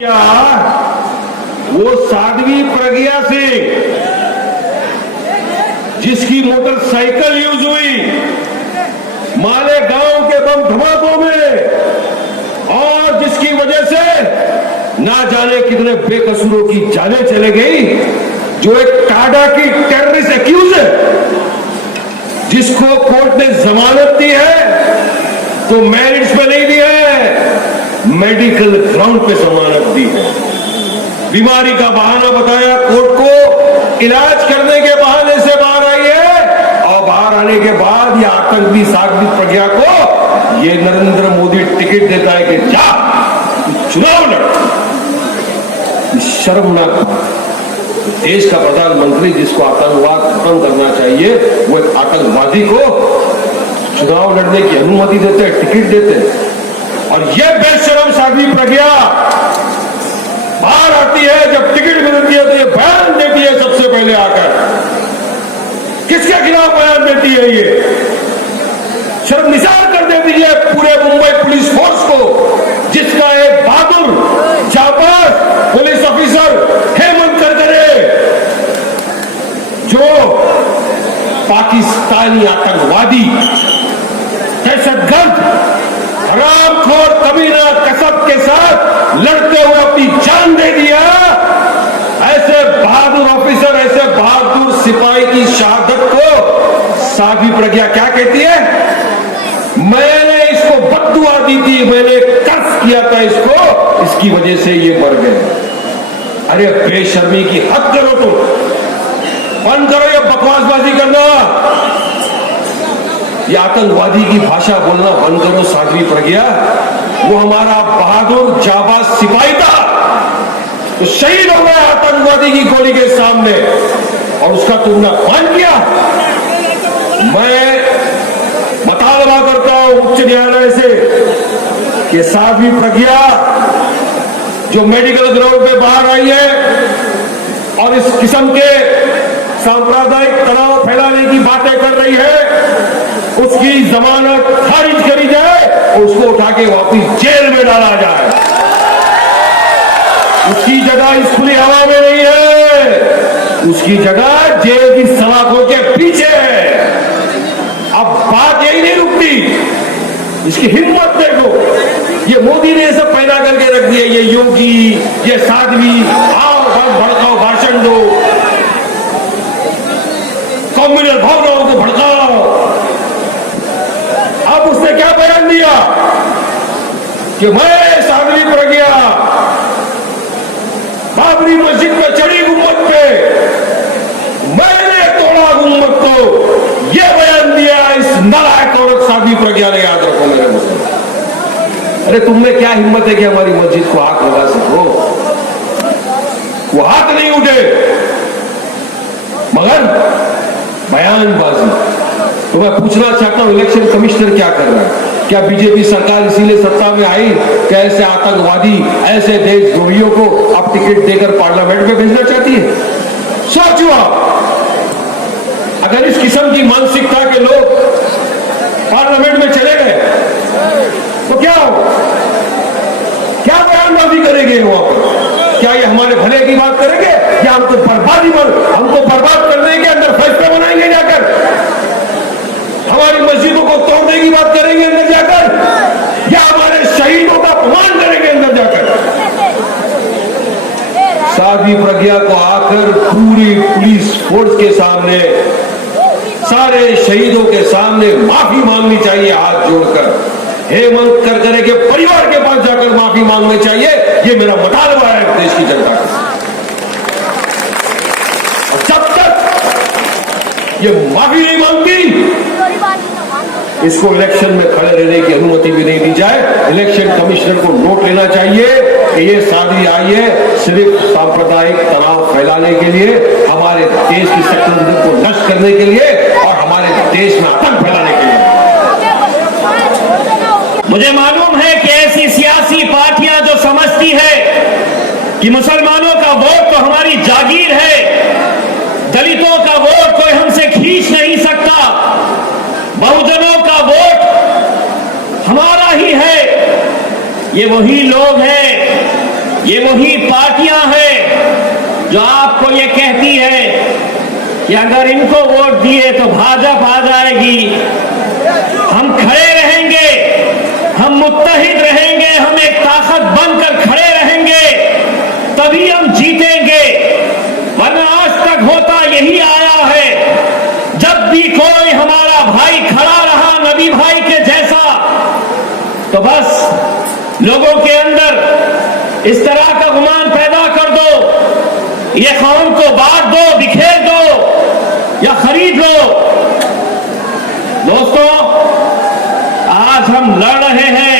वो साध्वी प्रज्ञा सिंह जिसकी motorcycle use हुई मालेगांव के बम धमाकों में और जिसकी वजह से ना जाने कितने बेकसूरों की जानें चले गई, जो एक टाडा की टेररिस्ट एक्यूज है, जिसको कोर्ट ने जमानत दी है तो मेरिट्स पे नहीं दी है, मेडिकल ग्राउंड पे जमानत दी है। बीमारी का बहाना बताया कोर्ट को, इलाज करने के बहाने से बाहर आई है और बाहर आने के बाद ये आतंकवादी साध्वी प्रज्ञा को ये नरेंद्र मोदी टिकट देता है कि जा चुनाव लड़। शर्मनाक। देश का प्रधानमंत्री जिसको आतंकवाद खत्म करना चाहिए, वो एक आतंकवादी को चुनाव लड़ने की अनुमति देते हैं, टिकट देते हैं। और यह बेशरम साध्वी प्रज्ञा बाहर आती है, जब टिकट मिलती है तो ये बयान देती है सबसे पहले आकर। किसके खिलाफ बयान देती है ये? शर्मनिसार कर देती है पूरे मुंबई पुलिस फोर्स को, जिसका एक बहादुर जाबाज पुलिस ऑफिसर हेमंत करकरे, जो पाकिस्तानी आतंकवादी, दहशतगर्द, हरामखोर, कमीना, कसब के साथ लड़ते हुए अपनी जान दे दिया। ऐसे बहादुर ऑफिसर, ऐसे बहादुर सिपाही की शहादत को साध्वी प्रज्ञा क्या कहती है? मैंने इसको बद्दुआ दी थी, मैंने कर्ज किया था इसको, इसकी वजह से ये मर गए। अरे बेशर्मी की हद करो तुम, बंद करो ये बकवासबाजी करना, ये आतंकवादी की भाषा बोलना बंद करो साध्वी प्रज्ञा। वो हमारा बहादुर जाबाज सिपाही था, तो शहीद हो गया आतंकवादी की गोली के सामने, और उसका तुमने अपमान किया। मैं मुतालबा करता हूं उच्च न्यायालय से कि साध्वी प्रज्ञा जो मेडिकल ग्राउंड पे बाहर आई है और इस किस्म के सांप्रदायिक तनाव फैलाने की बातें कर रही है, उसकी जमानत खारिज करी जाए और उसको उठा के वापिस जेल में डाला जाए। उसकी जगह इस खुली हवा में नहीं है, उसकी जगह जेल की सलाखों के पीछे है। अब बात यही नहीं रुकती, इसकी हिम्मत देखो। ये मोदी ने सब पैदा करके रख दिया, ये योगी, ये साध्वी, आओ भड़काओ, भाषण दो, कम्युनल भावनाओं को भड़काओ। अब उसने क्या बयान दिया कि मैं साध्वी प्रज्ञा बाबरी मस्जिद पे चढ़ी गुम्बद पे, मैंने तोड़ा गुम्बद को, यह बयान दिया इस नालायक औरत साध्वी प्रज्ञा ने। याद रखो मेरे मुझसे, अरे तुमने क्या हिम्मत है कि हमारी मस्जिद को हाथ लगा सको? वो हाथ नहीं उठे, मगर बयानबाजी। तो मैं पूछना चाहता हूं, इलेक्शन कमिश्नर क्या कर रहा है? क्या बीजेपी सरकार इसीलिए सत्ता में आई कि ऐसे आतंकवादी, ऐसे देशद्रोहियों को अब टिकट देकर पार्लियामेंट में भेजना चाहती है? सोचो आप, अगर इस किस्म की मानसिकता के लोग पार्लियामेंट में चले गए तो क्या हो? क्या बयानबाजी करेंगे वहां पर? क्या ये हमारे भले की बात करेंगे या हमको बर्बाद करने के अंदर फैसले बनाएंगे जाकर? हमारी मस्जिदों को तोड़ने की बात करेंगे अंदर जाकर, या हमारे शहीदों का अपमान करेंगे अंदर जाकर? साध्वी प्रज्ञा को आकर पूरी पुलिस फोर्स के सामने, सारे शहीदों के सामने माफी मांगनी चाहिए हाथ जोड़कर। हेमंत करकरे के परिवार के पास जाकर माफी मांगनी चाहिए। ये मेरा मुतालबा है देश की जनता का। जब तक ये माफी नहीं मांगती, इसको इलेक्शन में खड़े रहने की अनुमति भी नहीं दी जाए। इलेक्शन कमिश्नर को नोट लेना चाहिए कि ये साध्वी आई है सिर्फ सांप्रदायिक तनाव फैलाने के लिए, हमारे देश की सेक्युलरिज्म को नष्ट करने के लिए और हमारे देश में आतंक फैलाने के लिए। मुझे मालूम है कि ऐसी सियासी पार्टियां जो समझती है कि मुसलमानों का वोट तो हमारी जागीर है, दलितों का वोट कोई हमसे खींच नहीं सकता, बहुजनों का वोट हमारा ही है, ये वही लोग हैं ये वही पार्टियां हैं जो आपको ये कहती है कि अगर इनको वोट दिए तो भाजपा आ जाएगी, हम खड़े रहेंगे, हम मुत्तहिद रहेंगे, हम एक ताकत बनकर खड़े रहेंगे, तभी हम जीतेंगे। वरना आज तक होता यही आया है, जब भी कोई हमारा भाई खड़ा रहा नबी भाई के जैसा, तो बस लोगों के अंदर इस तरह का गुमान पैदा कर दो, ये कौम को बांट दो, बिखेर दो या खरीद लो। दोस्तों, आज हम लड़ रहे हैं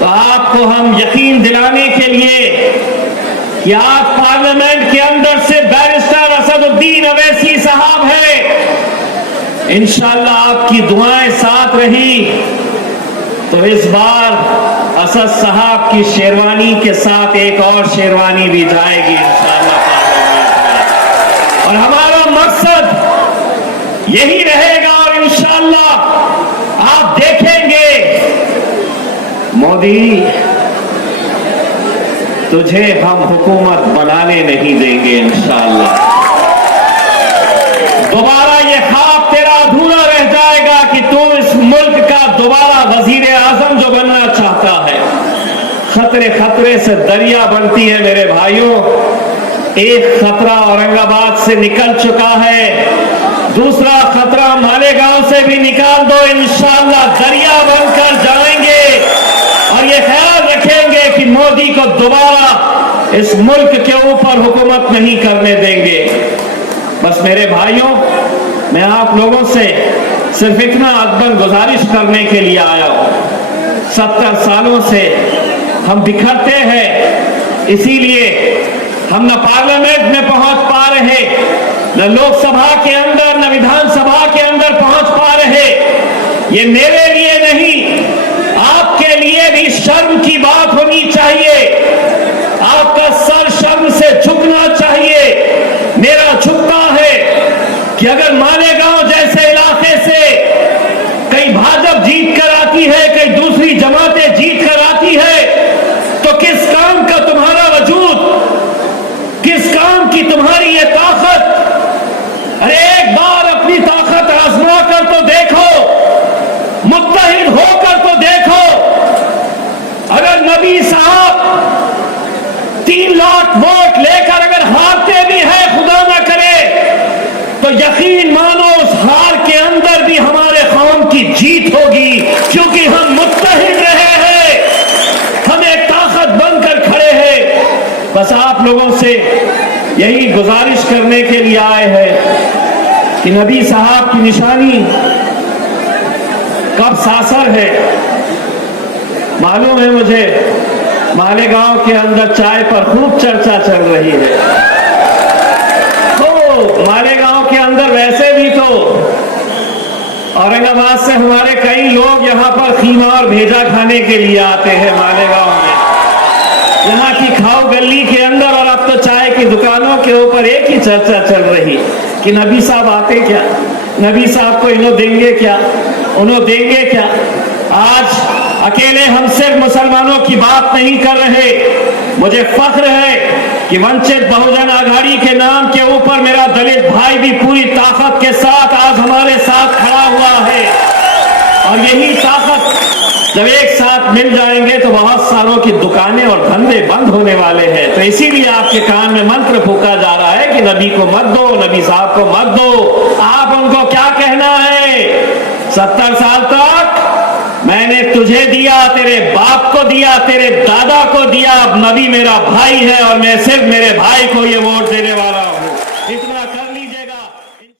तो आपको हम यकीन दिलाने के लिए कि आज पार्लियामेंट के अंदर से बैरिस्टर असदुद्दीन अवैसी साहब है, इंशाअल्लाह आपकी दुआएं साथ रही तो इस बार असद साहब की शेरवानी के साथ एक और शेरवानी भी जाएगी इंशाअल्लाह। और हमारा मकसद यही रहेगा और इंशाअल्लाह आप देखेंगे मोदी, तुझे हम हुकूमत बनाने नहीं देंगे इंशाअल्लाह। दोबारा ये ख्वाब तेरा अधूरा रह जाएगा कि तू इस मुल्क का दोबारा वजीर आजम जो बनना चाहता है। खतरे खतरे से दरिया बनती है मेरे भाइयों। एक खतरा औरंगाबाद से निकल चुका है, दूसरा खतरा मालेगांव से भी निकाल दो, इंशाअल्लाह दरिया बनकर जाएंगे। और ये ख्याल रखेंगे कि मोदी को दोबारा इस मुल्क के ऊपर हुकूमत नहीं करने देंगे। बस मेरे भाइयों, मैं आप लोगों से सिर्फ इतना अकबर गुजारिश करने के लिए आया हूं। 70 सालों से हम बिखरते हैं, इसीलिए हम न पार्लियामेंट में पहुंच पा रहे, न लोकसभा के अंदर, न विधानसभा के अंदर पहुंच पा रहे। ये मेरे लिए नहीं, आपके लिए भी शर्म की बात होनी चाहिए। आपका सर शर्म से झुकना चाहिए। मेरा झुकता है कि अगर मालेगांव जैसे इलाके से कई भाजपा जीत कर आती है, कई दूसरी जमातें जीत कर आती है, तो किस काम का तुम्हारा वजूद, किस काम की तुम्हारी ये ताकत? अरे एक बार अपनी ताकत आजमा कर तो देखो, मुत्तहिद होकर तो देखो। अगर नबी साहब 3 लाख वोट लेकर अगर हारते भी है, खुदा ना करे, तो यकीन मानो उस हार के अंदर भी हमारे कौम की जीत होगी, क्योंकि हम मुत्तहिद रहे हैं, हम एक ताकत बनकर खड़े हैं। बस आप लोगों से यही गुजारिश करने के लिए आए हैं कि नबी साहब की निशानी कब सासर है मालूम है मुझे। मालेगांव के अंदर चाय पर खूब चर्चा चल रही है। तो मालेगांव के अंदर वैसे भी तो औरंगाबाद से हमारे कई लोग यहाँ पर खीमा और भेजा खाने के लिए आते हैं मालेगांव में, यहाँ की खाओ गली के अंदर। और अब तो चाय की दुकानों के ऊपर एक ही चर्चा चल रही कि नबी साहब आते क्या, नबी साहब को इन्हों देंगे क्या, उन्हों देंगे क्या। आज अकेले हम सिर्फ मुसलमानों की बात नहीं कर रहे, मुझे फख्र है कि वंचित बहुजन आघाड़ी के नाम के ऊपर मेरा दलित भाई भी पूरी ताकत के साथ आज हमारे साथ खड़ा हुआ है। और यही ताकत जब एक साथ मिल जाएंगे तो बहुत सालों की दुकानें और धंधे बंद होने वाले हैं। तो इसीलिए आपके कान में मंत्र फूका जा रहा है कि नबी को मत दो, नबी साहब को मत दो। आप उनको क्या कहना है? 70 साल तक मैंने तुझे दिया, तेरे बाप को दिया, तेरे दादा को दिया, अब नबी मेरा भाई है और मैं सिर्फ मेरे भाई को ये वोट देने वाला